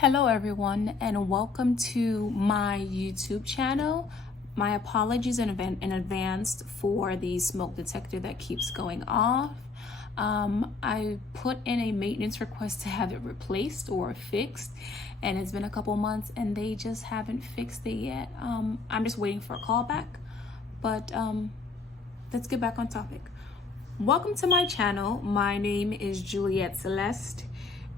Hello everyone and welcome to my YouTube channel. My apologies in advance for the smoke detector that keeps going off. I put in a maintenance request to have it replaced or fixed, and it's been a couple months and they just haven't fixed it yet. I'm just waiting for a call back, but let's get back on topic. Welcome to my channel. My name is Juliette Celest,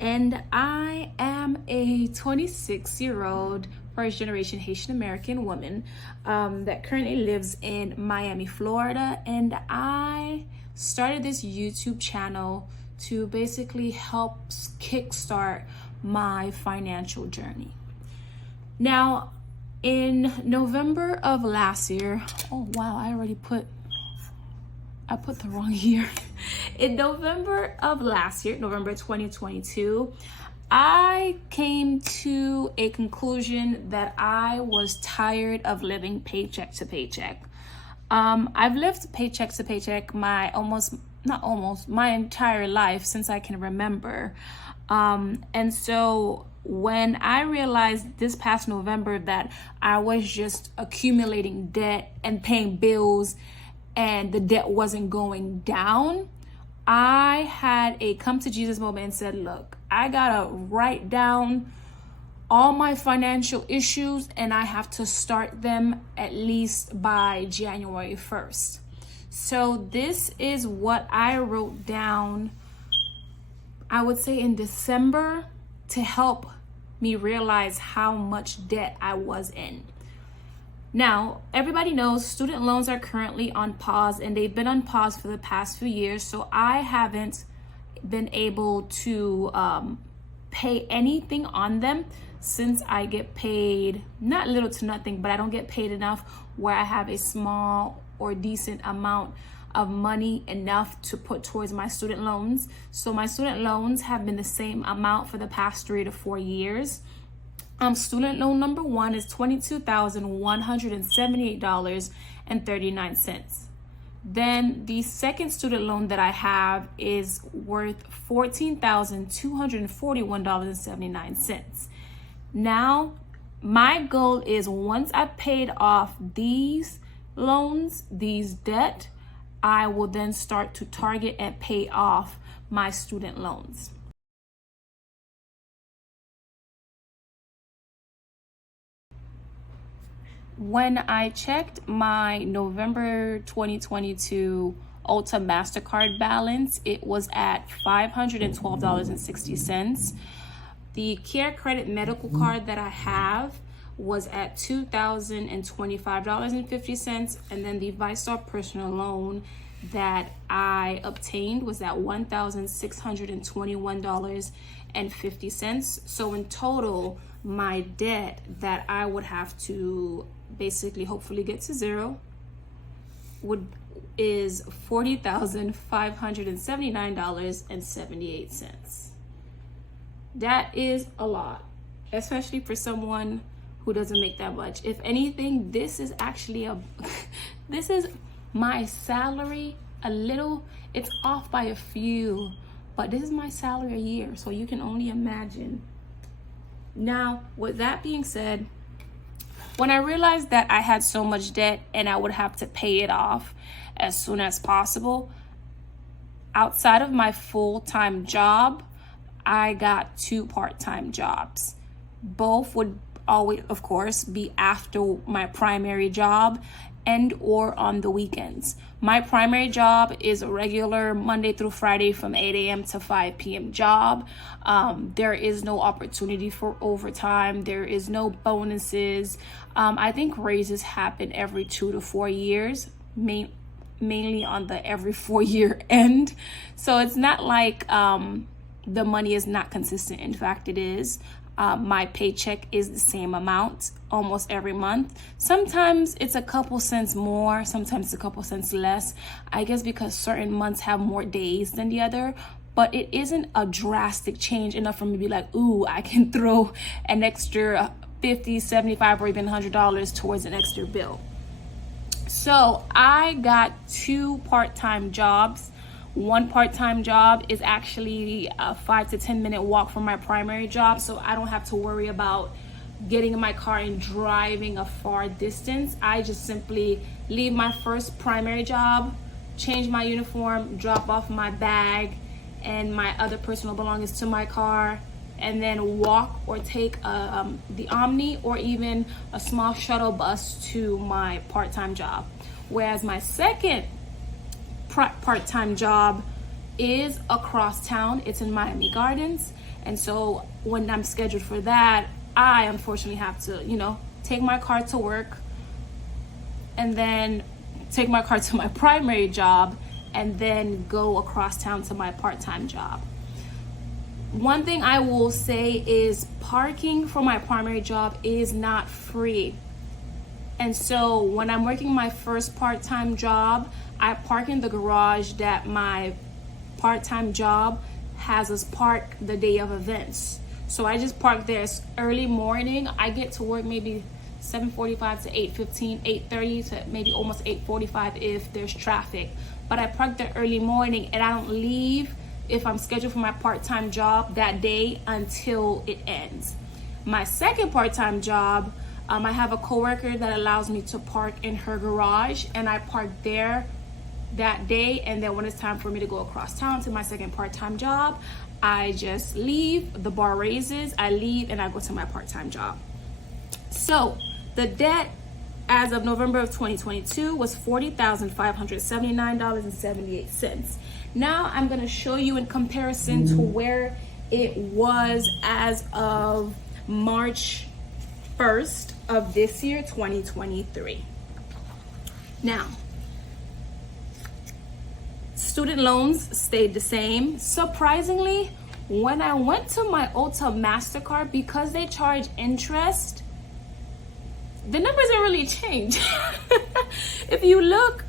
and I am a 26-year-old first-generation Haitian American woman that currently lives in Miami, Florida. And I started this YouTube channel to basically help kickstart my financial journey. Now, in November of last year, oh wow, I put the wrong year. In November of last year, November 2022, I came to a conclusion that I was tired of living paycheck to paycheck. I've lived paycheck to paycheck my entire life since I can remember. And so when I realized this past November that I was just accumulating debt and paying bills and the debt wasn't going down, I had a come to Jesus moment and said, look, I gotta write down all my financial issues and I have to start them at least by January 1st. So this is what I wrote down, I would say in December, to help me realize how much debt I was in. Now, everybody knows student loans are currently on pause, and they've been on pause for the past few years. So I haven't been able to pay anything on them since I get paid not little to nothing, but I don't get paid enough where I have a small or decent amount of money enough to put towards my student loans. So my student loans have been the same amount for the past 3 to 4 years. Student loan number one is $22,178.39. Then the second student loan that I have is worth $14,241.79. Now, my goal is once I've paid off these loans, these debt, I will then start to target and pay off my student loans. When I checked my November 2022 Ulta MasterCard balance, it was at $512.60. The Care Credit medical card that I have was at $2,025.50. And then the ViStar personal loan that I obtained was at $1,621.50. So in total, my debt that I would have to basically hopefully get to zero is $40,579.78. That is a lot, especially for someone who doesn't make that much. If anything, this is actually this is my salary it's off by a few, but this is my salary a year, so you can only imagine. Now, with that being said, when I realized that I had so much debt and I would have to pay it off as soon as possible, outside of my full-time job, I got 2 part-time jobs. Both would always, of course, be after my primary job and or on the weekends. My primary job is a regular Monday through Friday from 8 a.m. to 5 p.m. job. There is no opportunity for overtime. There is no bonuses. I think raises happen every 2 to 4 years, mainly on the every 4-year end. So it's not like the money is not consistent. In fact, it is. My paycheck is the same amount almost every month. Sometimes it's a couple cents more, sometimes a couple cents less, I guess because certain months have more days than the other. But it isn't a drastic change enough for me to be like, ooh, I can throw an extra $50, $75, or even $100 towards an extra bill. So I got 2 part-time jobs one part-time job is actually a 5 to 10 minute walk from my primary job, so I don't have to worry about getting in my car and driving a far distance. I just simply leave my first primary job, change my uniform, drop off my bag and my other personal belongings to my car, and then walk or take the Omni or even a small shuttle bus to my part-time job. Whereas my second part-time job is across town. It's in Miami Gardens. And so when I'm scheduled for that, I unfortunately have to, take my car to work and then take my car to my primary job and then go across town to my part-time job. One thing I will say is parking for my primary job is not free. And so when I'm working my first part-time job, I park in the garage that my part-time job has us park the day of events. So I just park there early morning. I get to work maybe 7:45 to 8:15, 8:30 to maybe almost 8:45 if there's traffic. But I park there early morning and I don't leave if I'm scheduled for my part-time job that day until it ends. My second part-time job, I have a coworker that allows me to park in her garage, and I park there that day. And then when it's time for me to go across town to my second part-time job, I just leave, the bar raises, I leave, and I go to my part-time job. So the debt as of November of 2022 was $40,579.78. Now I'm going to show you in comparison to where it was as of March 1st of this year, 2023. Now, student loans stayed the same. Surprisingly, when I went to my Ulta MasterCard, because they charge interest, the numbers didn't really change. If you look,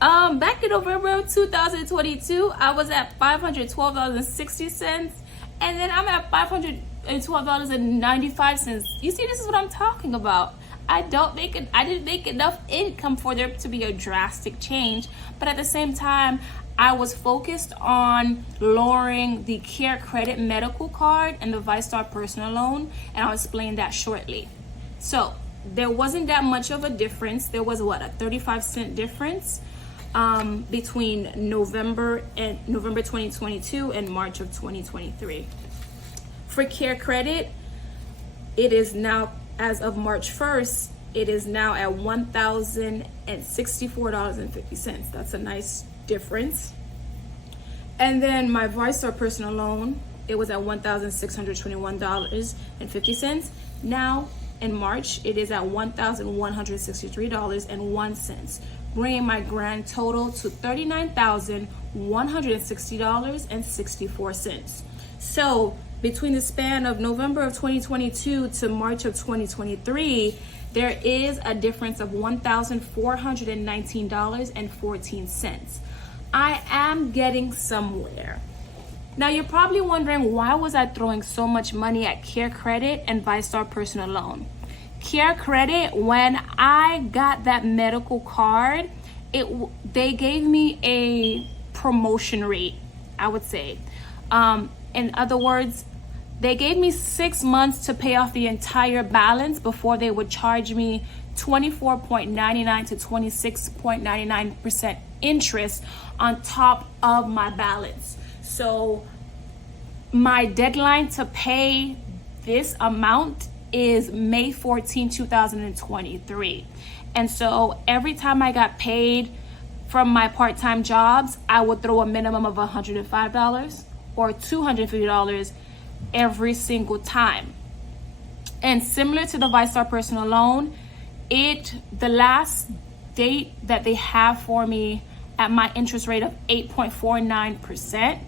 back in November of 2022, I was at $512.60, and then I'm at $512.95. You see, this is what I'm talking about. I didn't make enough income for there to be a drastic change, but at the same time, I was focused on lowering the Care Credit medical card and the ViStar personal loan, and I'll explain that shortly. So there wasn't that much of a difference. There was a 35-cent difference between November 2022 and March of 2023. For Care Credit, it is now, as of March 1st, it is now at $1,064.50. That's a nice difference. And then my ViStar personal loan, it was at $1,621.50. Now in March, it is at $1,163.01, bringing my grand total to $39,160.64. So between the span of November of 2022 to March of 2023, there is a difference of $1,419.14. I am getting somewhere. Now you're probably wondering, why was I throwing so much money at Care Credit and ViStar personal loan? Care Credit, when I got that medical card, they gave me a promotion rate, I would say. In other words, they gave me 6 months to pay off the entire balance before they would charge me 24.99 to 26.99% interest on top of my balance. So my deadline to pay this amount is May 14, 2023. And so every time I got paid from my part-time jobs, I would throw a minimum of $105 or $250 every single time. And similar to the ViStar personal loan, the last date that they have for me at my interest rate of 8.49%,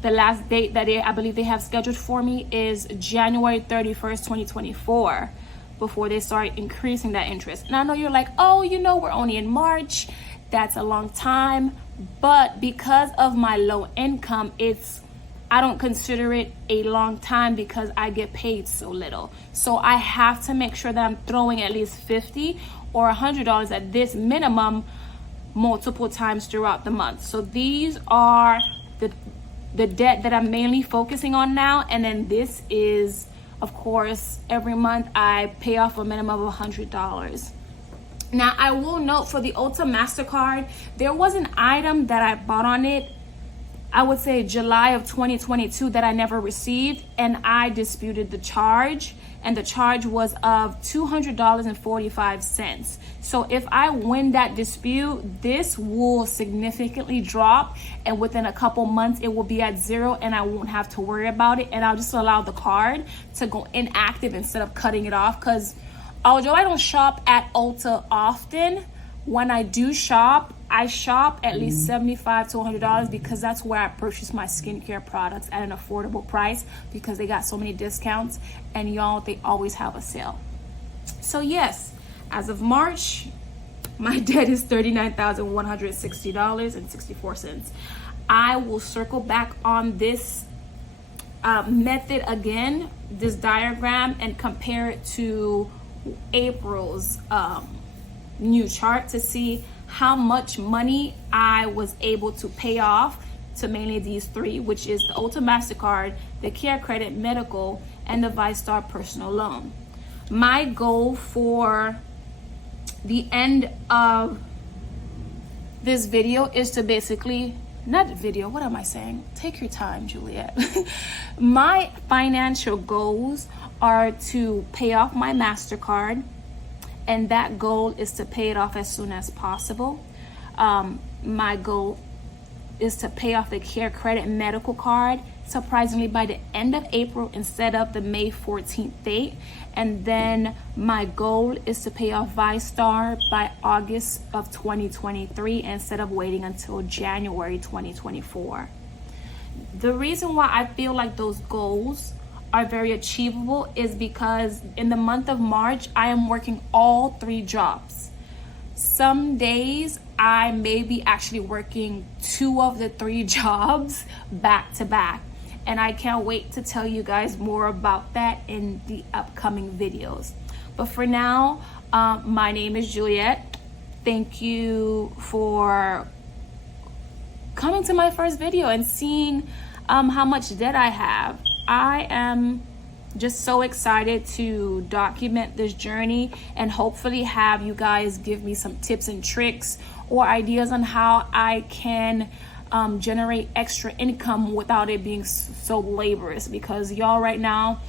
the last date that I believe they have scheduled for me is January 31st, 2024, before they start increasing that interest. And I know you're like, oh, we're only in March. That's a long time. But because of my low income, I don't consider it a long time because I get paid so little. So I have to make sure that I'm throwing at least $50 or $100 at this minimum multiple times throughout the month. So these are the debt that I'm mainly focusing on now. And then this is, of course, every month I pay off a minimum of $100. Now, I will note for the Ulta MasterCard, there was an item that I bought on it, I would say July of 2022, that I never received, and I disputed the charge, and the charge was of $200.45. So if I win that dispute, this will significantly drop, and within a couple months it will be at zero, and I won't have to worry about it, and I'll just allow the card to go inactive instead of cutting it off. Because although I don't shop at Ulta often, when I do shop, I shop at least $75 to $100 because that's where I purchase my skincare products at an affordable price, because they got so many discounts, and y'all, they always have a sale. So yes, as of March, my debt is $39,160.64. I will circle back on this method again, this diagram, and compare it to April's new chart to see how much money I was able to pay off to mainly these three, which is the Ulta MasterCard, the Care Credit Medical, and the ViStar personal loan. My goal for the end of this video is to basically, not video, what am I saying? Take your time, Juliette. My financial goals are to pay off my MasterCard, and that goal is to pay it off as soon as possible. My goal is to pay off the Care Credit Medical Card, surprisingly, by the end of April instead of the May 14th date. And then my goal is to pay off ViStar by August of 2023 instead of waiting until January 2024. The reason why I feel like those goals are very achievable is because in the month of March, I am working all three jobs. Some days I may be actually working 2 of the 3 jobs back to back. And I can't wait to tell you guys more about that in the upcoming videos. But for now, my name is Juliette. Thank you for coming to my first video and seeing how much debt I have. I am just so excited to document this journey and hopefully have you guys give me some tips and tricks or ideas on how I can generate extra income without it being so laborious. Because y'all, right now,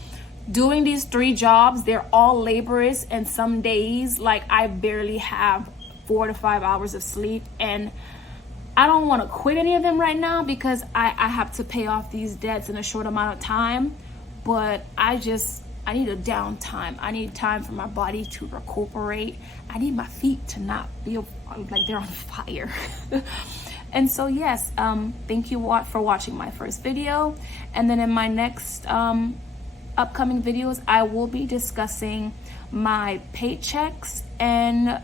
doing these 3 jobs, they're all laborious, and some days, like, I barely have 4 to 5 hours of sleep, and I don't want to quit any of them right now because I have to pay off these debts in a short amount of time. But I need a downtime. I need time for my body to recuperate. I need my feet to not feel like they're on fire. And so yes, thank you for watching my first video. And then in my next upcoming videos, I will be discussing my paychecks and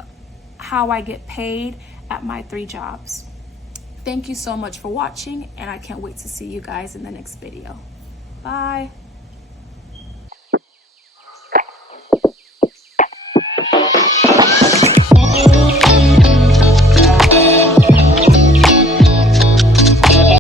how I get paid at my 3 jobs. Thank you so much for watching, and I can't wait to see you guys in the next video. Bye.